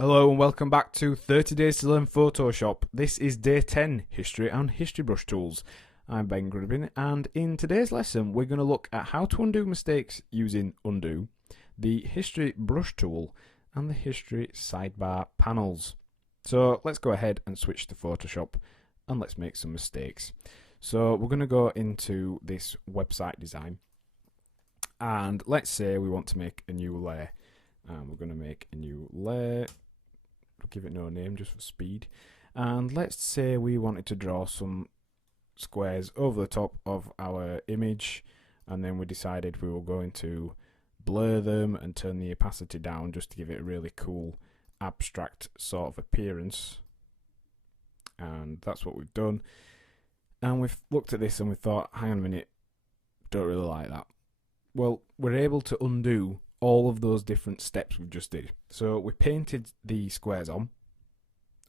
Hello and welcome back to 30 Days to Learn Photoshop. This is day 10, History and History Brush Tools. I'm Ben Gribbin, and in today's lesson we're going to look at how to undo mistakes using Undo, the History Brush Tool, and the History Sidebar panels. So let's go ahead and switch to Photoshop and let's make some mistakes. So we're going to go into this website design, and let's say we want to make a new layer. And we're going to make a new layer. Give it no name just for speed, and let's say we wanted to draw some squares over the top of our image, and then we decided we were going to blur them and turn the opacity down just to give it a really cool abstract sort of appearance. And that's what we've done, and we've looked at this and we thought, hang on a minute, don't really like that. Well, we're able to undo all of those different steps we just did. So we painted the squares on,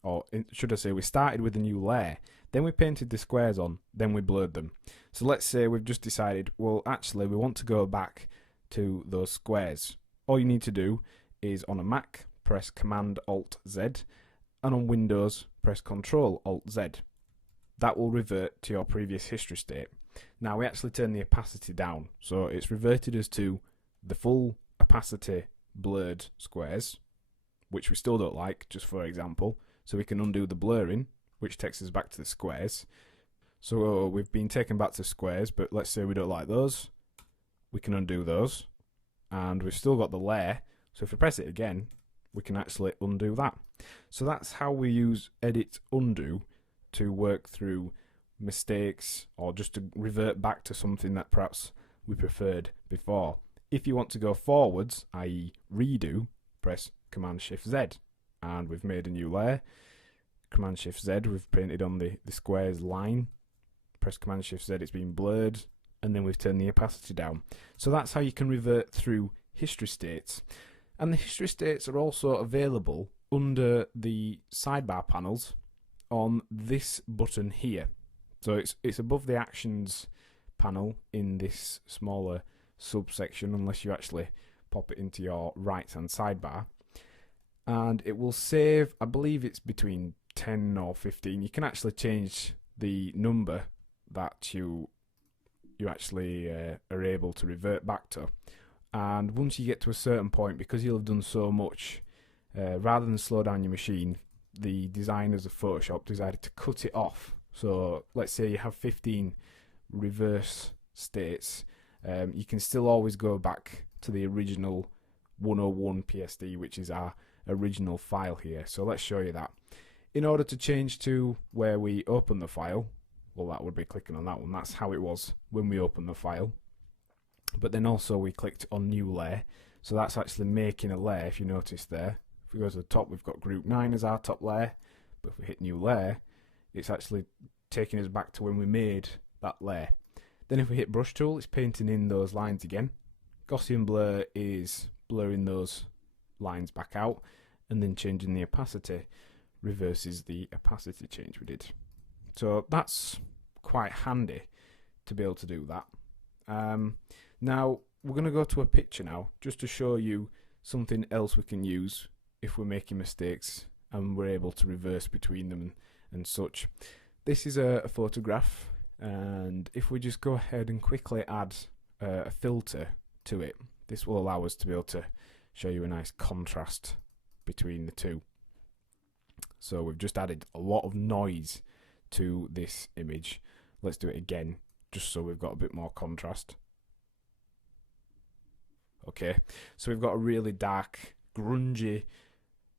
or should I say we started with a new layer, then we painted the squares on, then we blurred them. So let's say we've just decided, well actually we want to go back to those squares. All you need to do is on a Mac press Command Alt Z, and on Windows press Control Alt Z. That will revert to your previous history state. Now we actually turn the opacity down, so it's reverted us to the full opacity blurred squares, which we still don't like, just for example. So we can undo the blurring, which takes us back to the squares. So we've been taken back to squares, but let's say we don't like those. We can undo those, and we've still got the layer. So if we press it again, we can actually undo that. So that's how we use Edit Undo to work through mistakes, or just to revert back to something that perhaps we preferred before. If you want to go forwards, i.e. redo, press Command-Shift-Z, and we've made a new layer. Command-Shift-Z, we've painted on the squares line. Press Command-Shift-Z, it's been blurred, and then we've turned the opacity down. So that's how you can revert through history states. And the history states are also available under the sidebar panels on this button here. So it's above the Actions panel in this smaller subsection, unless you actually pop it into your right hand sidebar, and it will save, I believe it's between 10 or 15. You can actually change the number that you actually are able to revert back to, and once you get to a certain point, because you'll have done so much, rather than slow down your machine, the designers of Photoshop decided to cut it off. So let's say you have 15 reverse states. You can still always go back to the original 101 PSD, which is our original file here. So let's show you that. In order to change to where we open the file, well, that would be clicking on that one. That's how it was when we opened the file. But then also we clicked on New Layer. So that's actually making a layer, if you notice there. If we go to the top, we've got Group 9 as our top layer. But if we hit New Layer, it's actually taking us back to when we made that layer. Then if we hit Brush Tool, it's painting in those lines again. Gaussian Blur is blurring those lines back out, and then changing the opacity reverses the opacity change we did. So that's quite handy to be able to do that. Now we're going to go to a picture now, just to show you something else we can use if we're making mistakes and we're able to reverse between them and such. This is a photograph. And if we just go ahead and quickly add a filter to it, this will allow us to be able to show you a nice contrast between the two. So we've just added a lot of noise to this image. Let's do it again, just so we've got a bit more contrast. Okay, so we've got a really dark, grungy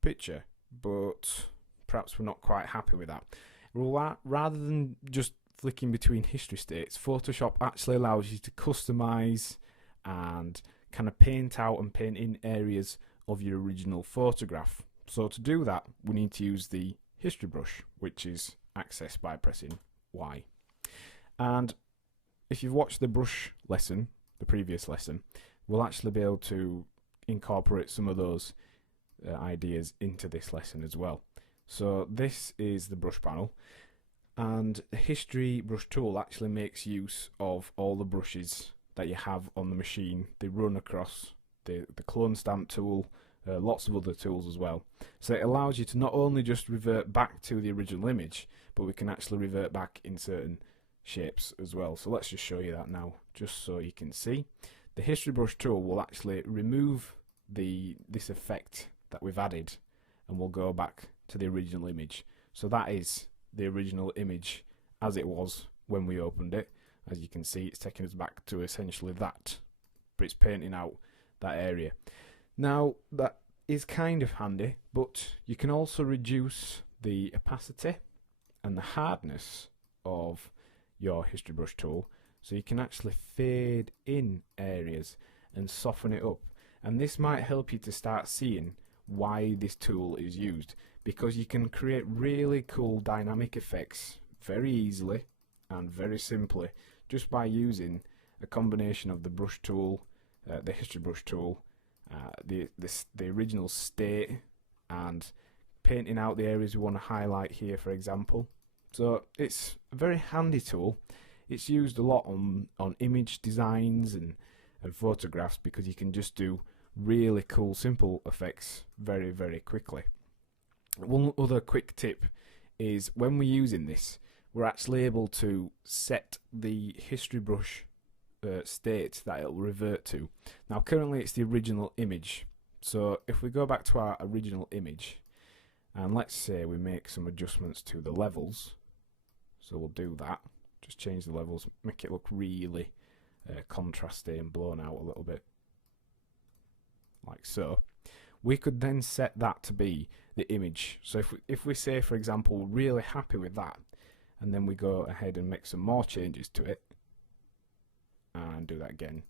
picture, but perhaps we're not quite happy with that. Rather than just flicking between history states, Photoshop actually allows you to customize and kind of paint out and paint in areas of your original photograph. So to do that, we need to use the history brush, which is accessed by pressing Y. And if you've watched the brush lesson, the previous lesson, we'll actually be able to incorporate some of those ideas into this lesson as well. So this is the brush panel. And the History Brush Tool actually makes use of all the brushes that you have on the machine. They run across the clone stamp tool lots of other tools as well. So it allows you to not only just revert back to the original image, but we can actually revert back in certain shapes as well. So let's just show you that now, just so you can see. The History Brush tool will actually remove this effect that we've added, and we'll go back to the original image. So that is the original image as it was when we opened it. As you can see, it's taking us back to essentially that, but it's painting out that area. Now that is kind of handy, but you can also reduce the opacity and the hardness of your History Brush tool, so you can actually fade in areas and soften it up. And this might help you to start seeing why this tool is used, because you can create really cool dynamic effects very easily and very simply just by using a combination of the brush tool, the History Brush tool, the original state, and painting out the areas we want to highlight here, for example. So it's a very handy tool. It's used a lot on image designs and photographs, because you can just do really cool simple effects very, very quickly. One other quick tip is when we're using this, we're actually able to set the History Brush state that it'll revert to. Now currently it's the original image, so if we go back to our original image and let's say we make some adjustments to the levels, so we'll do that, just change the levels, make it look really contrasty and blown out a little bit, like so. We could then set that to be the image. So if we say, for example, we're really happy with that, and then we go ahead and make some more changes to it, and do that again,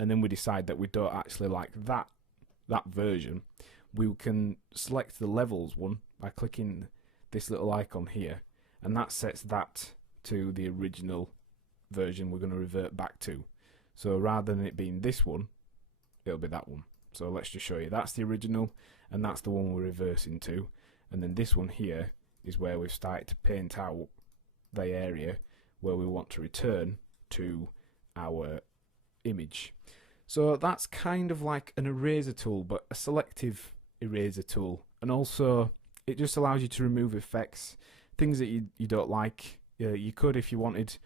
and then we decide that we don't actually like that version, we can select the levels one by clicking this little icon here, and that sets that to the original version we're going to revert back to. So rather than it being this one, it'll be that one. So let's just show you, that's the original and that's the one we're reversing to, and then this one here is where we've started to paint out the area where we want to return to our image. So that's kind of like an eraser tool, but a selective eraser tool, and also it just allows you to remove effects, things that you don't like. You could, if you wanted,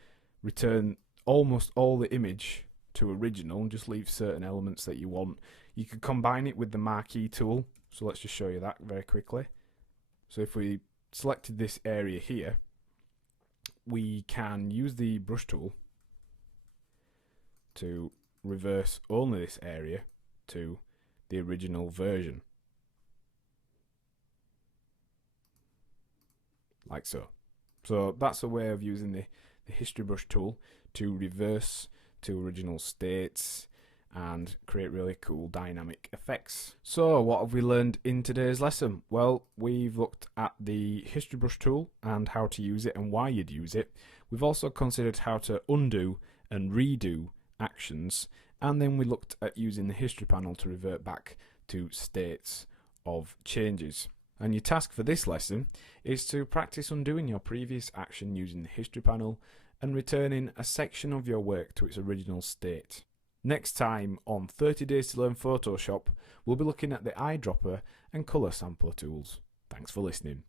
return almost all the image to original and just leave certain elements that you want. You could combine it with the marquee tool, so let's just show you that very quickly. So if we selected this area here, we can use the brush tool to reverse only this area to the original version, like so. So that's a way of using the History Brush tool to reverse to original states and create really cool dynamic effects. So what have we learned in today's lesson? Well, we've looked at the History Brush tool and how to use it and why you'd use it. We've also considered how to undo and redo actions, and then we looked at using the history panel to revert back to states of changes. And your task for this lesson is to practice undoing your previous action using the history panel and returning a section of your work to its original state. Next time on 30 Days to Learn Photoshop, we'll be looking at the eyedropper and colour sampler tools. Thanks for listening.